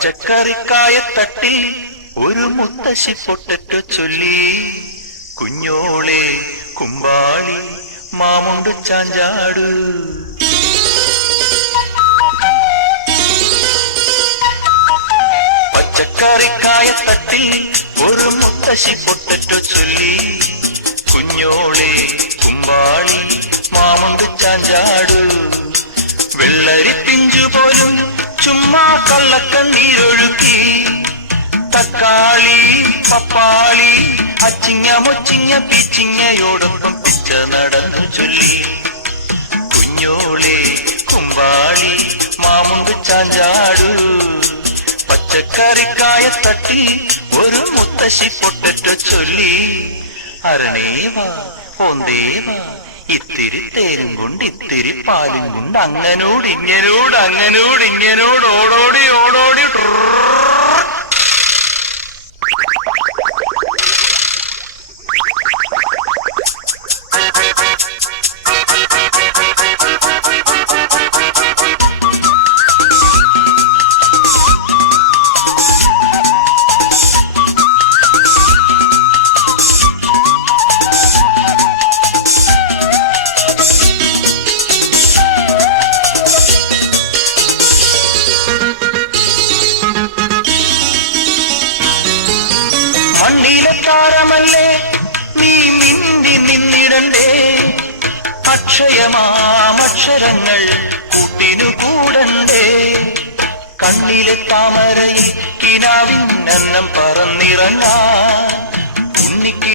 പച്ചക്കറിക്കായത്തട്ടിൽ ഒരു മുത്തശ്ശി പൊട്ടറ്റു ചൊല്ലി. കുഞ്ഞോളെ കുമ്പാളി മാമുണ്ടു ചാഞ്ചാടു. പച്ചക്കറിക്കായത്തട്ടിൽ ഒരു മുത്തശ്ശി പൊട്ടറ്റു ചൊല്ലി. കുഞ്ഞോളെ കുമ്പാളി മാമുണ്ടു ചാഞ്ചാടു. ചുമ്മാ കള്ളക്കണ്ണീരൊഴുക്കി തക്കാളി പപ്പാളി അച്ചിങ്ങ മുച്ചിങ്ങ പിച്ചിങ്ങയോടൊപ്പം പിച്ച നടന്നു ചൊല്ലി. കുഞ്ഞോളെ കുമ്പാളി മാമുണ്ട് ചാഞ്ചാടു. പച്ചക്കറിക്കായ തട്ടി ഒരു മുത്തശ്ശി പൊട്ടറ്റ ചൊല്ലി. അരണേവാ ഓന്തേവാ ഇത്തിരി തേനും കൊണ്ട് ഇത്തിരി പാലും കൊണ്ട് അങ്ങനോട് ഇങ്ങനോട് അങ്ങനോട് ഇങ്ങനോട് ഓടോടി മണ്ണിലെ താരമല്ലേ? നീ മിന്തി നിന്നിടണ്ടേ? അക്ഷയമാമക്ഷരങ്ങൾ കൂട്ടിനു കൂടണ്ടേ? കണ്ണിലെ താമരയിൽ കിനാവിൻ അന്നം പറന്നിറങ്ങാൻ